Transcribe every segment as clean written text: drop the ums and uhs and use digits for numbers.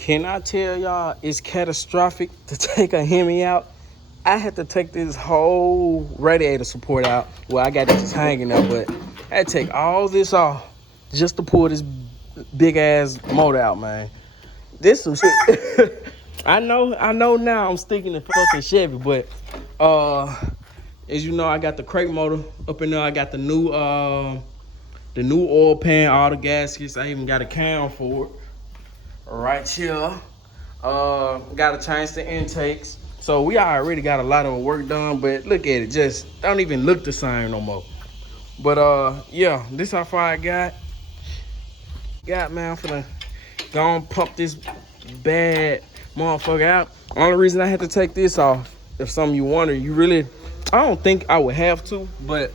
Can I tell y'all it's catastrophic to take a Hemi out? I had to take this whole radiator support out. Well, I got it just hanging there, but I had to take all this off just to pull this big ass motor out, man. This some shit. I know now I'm sticking to fucking Chevy, but as you know, I got the crate motor up in there. I got the new oil pan, all the gaskets. I even got a cam for it right here. Got to change the intakes. So we already got a lot of work done, but look at it, just don't even look the same no more. But yeah, this how far I got. Man, I'm finna go and pump this bad motherfucker out. Only reason I had to take this off, if some of you wonder, I don't think I would have to, but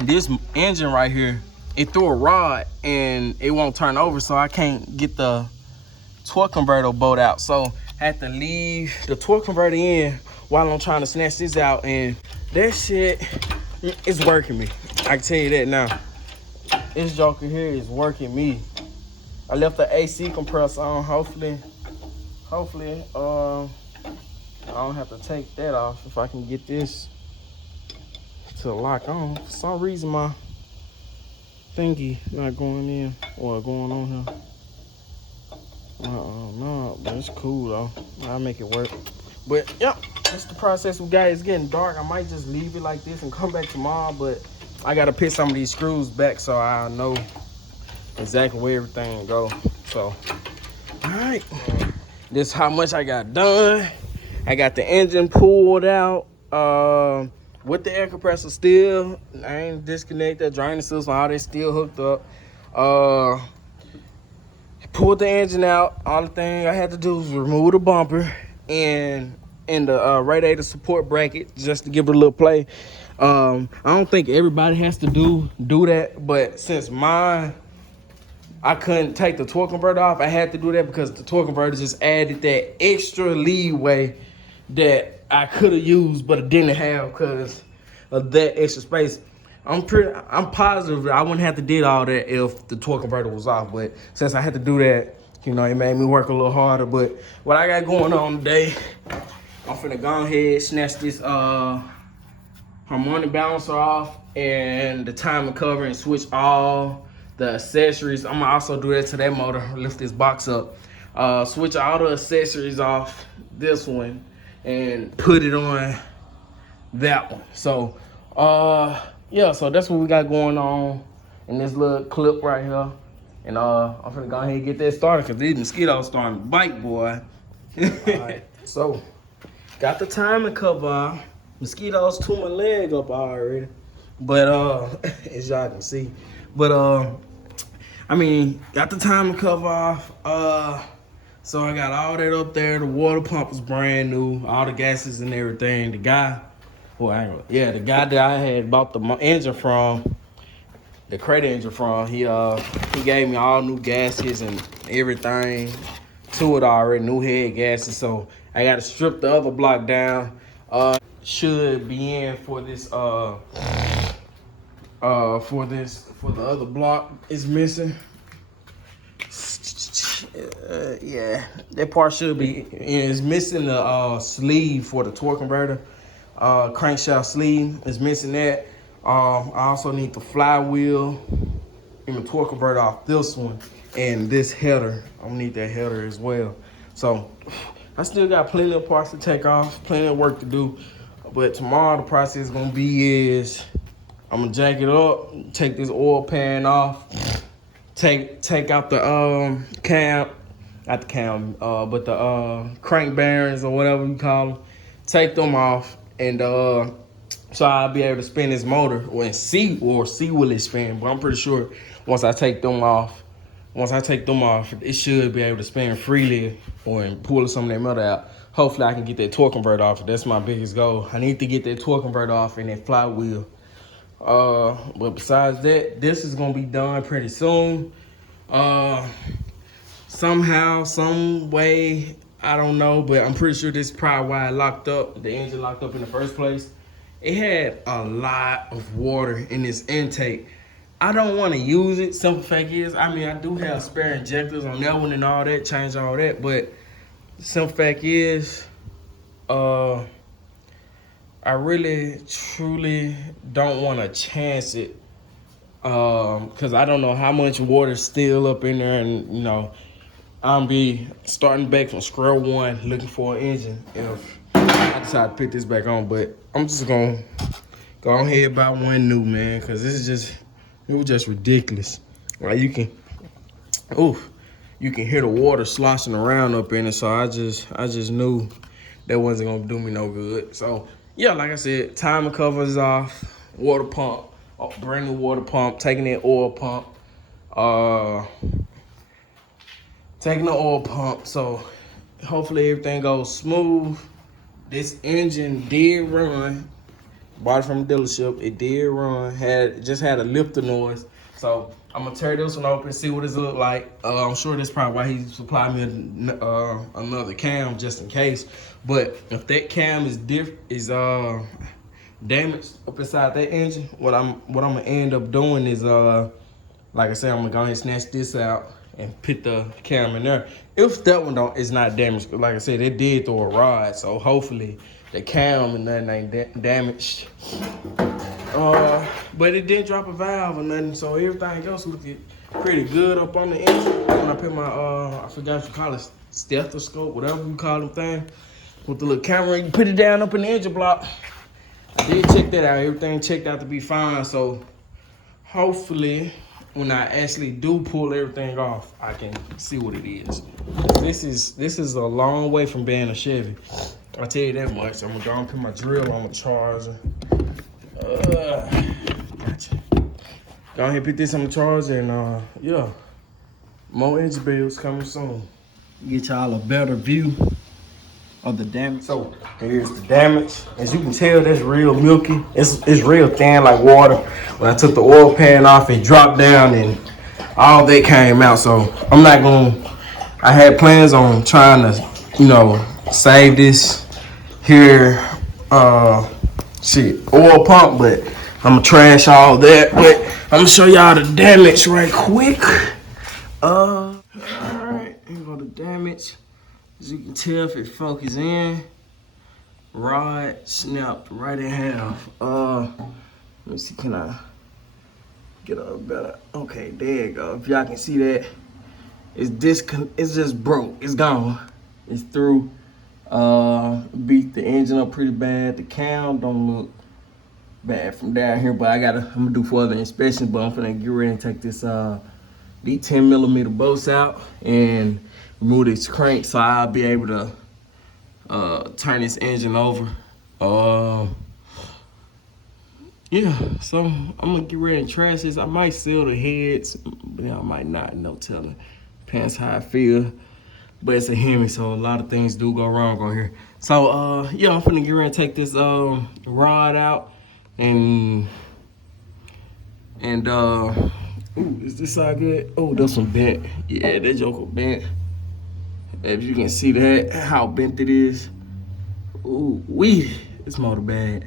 this engine right here, it threw a rod and it won't turn over, so I can't get the torque converter bolt out. So I had to leave the torque converter in while I'm trying to snatch this out, and that shit is working me. I can tell you that now. This joker here is working me. I left the AC compressor on. Hopefully, I don't have to take that off if I can get this to lock on. For some reason, my thingy not going in or going on here. No, but it's cool though. I'll make it work. But yeah, that's the process we got. It's getting dark. I might just leave it like this and come back tomorrow, but I gotta put some of these screws back so I know exactly where everything go. So, all right, this is how much I got done. I got the engine pulled out with the air compressor still. I ain't disconnected. Drainage system, all that still hooked up. Pulled the engine out. All the thing I had to do was remove the bumper and the radiator support bracket just to give it a little play. I don't think everybody has to do that, but since I couldn't take the torque converter off, I had to do that because the torque converter just added that extra leeway that I could have used but I didn't have because of that extra space. I'm positive that I wouldn't have to do all that if the torque converter was off, but since I had to do that, it made me work a little harder. But what I got going on today, I'm finna go ahead, snatch this harmonic balancer off and the timing cover and switch all the accessories. I'm gonna also do that to that motor, lift this box up. Switch all the accessories off this one and put it on that one. So yeah, so that's what we got going on in this little clip right here. And I'm finna go ahead and get that started because these mosquitoes starting to bite, boy. Alright, so got the timing cover off. Mosquitoes tore my leg up already. But as y'all can see. But got the timing cover off. So I got all that up there. The water pump was brand new, all the gases and everything. The guy that I had bought the engine from, the crate engine from, he gave me all new gaskets and everything to it already, new head gaskets. So I got to strip the other block down. Should be in for this for the other block is missing. Yeah, that part should be. It's missing the sleeve for the torque converter. Crankshaft sleeve is missing that. I also need the flywheel and the torque converter off this one and this header. I'm gonna need that header as well. So I still got plenty of parts to take off, plenty of work to do. But tomorrow the process is gonna be I'm gonna jack it up, take this oil pan off, take out the but the crank bearings or whatever you call them. Take them off, and so I'll be able to spin this motor and see will it spin. But I'm pretty sure once I take them off, it should be able to spin freely and pull some of that metal out. Hopefully I can get that torque converter off. That's my biggest goal. I need to get that torque converter off and that flywheel. But besides that, this is gonna be done pretty soon. Somehow, some way, I don't know, but I'm pretty sure this is probably why the engine locked up in the first place. It had a lot of water in this intake. I don't want to use it. Simple fact is, I mean, I do have spare injectors on that one and all that, change all that. But simple fact is, I really, truly don't want to chance it. Cause I don't know how much water's still up in there, and you know, I'm be starting back from square one, looking for an engine if I decide to put this back on. But I'm just gonna go ahead buy one new, man, cause this is just, it was just ridiculous. Like you can hear the water sloshing around up in it. So I just knew that wasn't gonna do me no good. So yeah, like I said, timer covers off, water pump, brand new water pump, taking that oil pump, taking the oil pump. So hopefully everything goes smooth. This engine did run. Bought it from the dealership. It did run. Just had a lifter noise. So I'm gonna tear this one open, see what it look like. I'm sure that's probably why he supplied me another cam just in case. But if that cam is damaged up inside that engine, what I'm gonna end up doing is like I said, I'm gonna go ahead and snatch this out and put the cam in there. If that one is not damaged, like I said, it did throw a rod, so hopefully the cam and nothing ain't damaged. But it didn't drop a valve or nothing, so everything else looked pretty good up on the engine. When I put my I forgot what you call it, stethoscope, whatever you call them thing, with the little camera, you put it down up in the engine block. I did check that out. Everything checked out to be fine, so hopefully when I actually do pull everything off, I can see what it is. This is a long way from being a Chevy. I'll tell you that much. I'm gonna go and put my drill on the charger. Gotcha. Go ahead and put this on the charger, and yeah, more engine builds coming soon. Get y'all a better view of the damage. So here's the damage. As you can tell, that's real milky. It's real thin like water. When I took the oil pan off, it dropped down and all that came out. So I'm not gonna, I had plans on trying to, you know, save this here oil pump, but I'm gonna trash all that. But I'm gonna show y'all the damage right quick. All right, here go the damage. As you can tell, if it focuses in, rod snapped right in half. Let me see, can I get a better? Okay, there you go. If y'all can see that, it's just broke. It's gone. It's through. Beat the engine up pretty bad. The cam don't look bad from down here, but I'm gonna do further inspection. But I'm gonna get ready and take this these 10mm bolts out and remove this crank, so I'll be able to turn this engine over. Yeah, so I'm gonna get ready and trash this. I might seal the heads, but I might not, no telling. Depends how I feel. But it's a Hemi, so a lot of things do go wrong on here. So yeah, I'm finna get ready and take this rod out and ooh, is this side good? Oh, that's some bent. Yeah, that joker bent. If you can see that, how bent it is. Ooh, it's motor bad.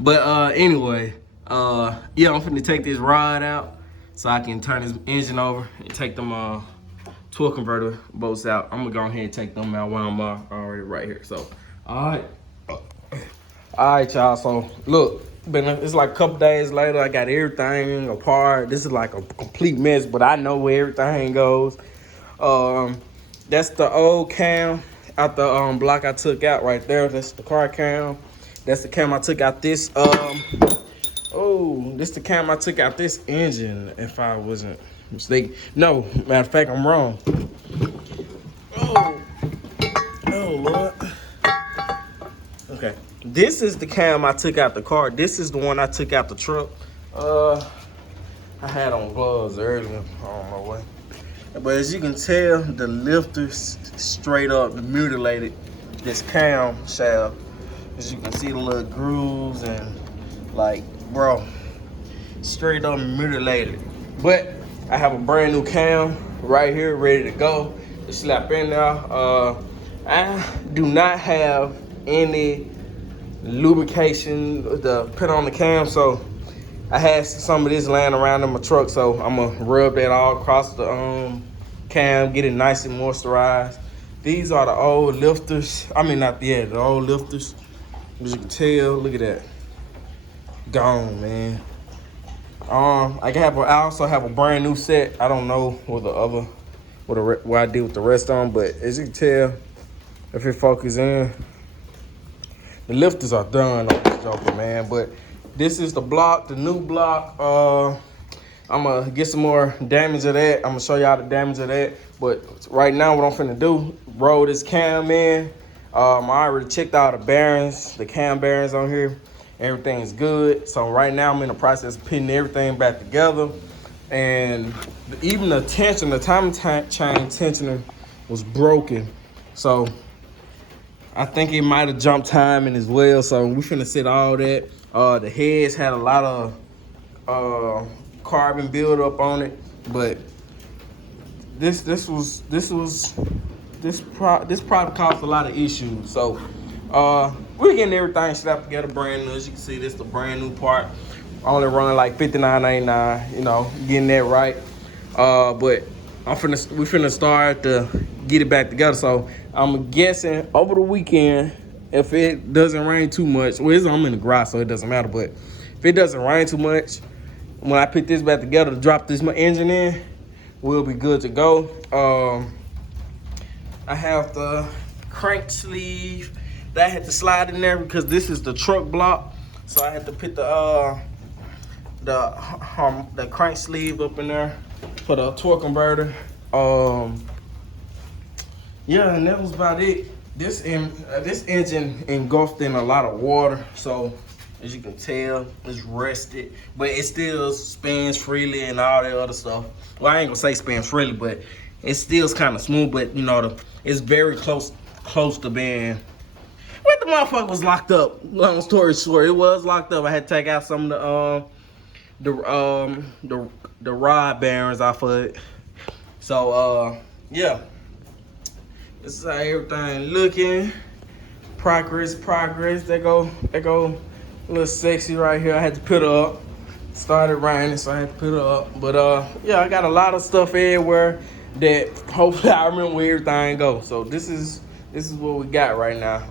But anyway, yeah, I'm finna take this rod out so I can turn this engine over and take them torque converter bolts out. I'm gonna go ahead and take them out while I'm already right here. So, all right, y'all. So look, it's like a couple days later. I got everything apart. This is like a complete mess, but I know where everything goes. That's the old cam out the block I took out right there. That's the car cam. That's the cam I took out this. This the cam I took out this engine. If I wasn't mistaken, no, matter of fact, I'm wrong. Oh Lord. Okay, this is the cam I took out the car. This is the one I took out the truck. I had on gloves earlier. I don't know what. But as you can tell, the lifter straight up mutilated this cam shaft. As you can see, the little grooves and like, bro, straight up mutilated. But I have a brand new cam right here, ready to go. To slap in there. I do not have any lubrication to put on the cam, so I had some of this laying around in my truck, so I'm gonna rub that all across the cam, get it nice and moisturized. These are the old lifters. I mean, not yet, the old lifters. As you can tell, look at that. Gone, man. I also have a brand new set. I don't know what I did with the rest on, but as you can tell, if it focuses in, the lifters are done on this joker, man. But this is the block, the new block. I'm gonna get some more damage of that. I'm gonna show y'all the damage of that. But right now, what I'm finna do, roll this cam in. I already checked out the bearings, the cam bearings on here. Everything's good. So right now, I'm in the process of putting everything back together. And even the tension, the timing chain tensioner was broken. So I think it might have jumped timing as well. So we finna set all that. The heads had a lot of carbon buildup on it, but this product caused a lot of issues. So we're getting everything slapped together brand new. As you can see, this is the brand new part. Only run like $59.99. You know, getting that right. But we finna start to get it back together. So I'm guessing over the weekend, if it doesn't rain too much, well, I'm in the garage, so it doesn't matter. But if it doesn't rain too much, when I put this back together to drop this engine in, we'll be good to go. I have the crank sleeve that I had to slide in there because this is the truck block. So I had to put the crank sleeve up in there for the torque converter. Yeah, and that was about it. This engine engulfed in a lot of water, so as you can tell, it's rusted, but it still spins freely and all that other stuff. Well, I ain't gonna say spins freely, but it still kind of smooth. But you know, it's very close to being. What, the motherfucker was locked up. Long story short, it was locked up. I had to take out some of the rod bearings off of it. So yeah, this is how everything looking. Progress. They go a little sexy right here. I had to put her up. Started raining, so I had to put her up. But yeah, I got a lot of stuff everywhere that hopefully I remember where everything goes. So this is what we got right now.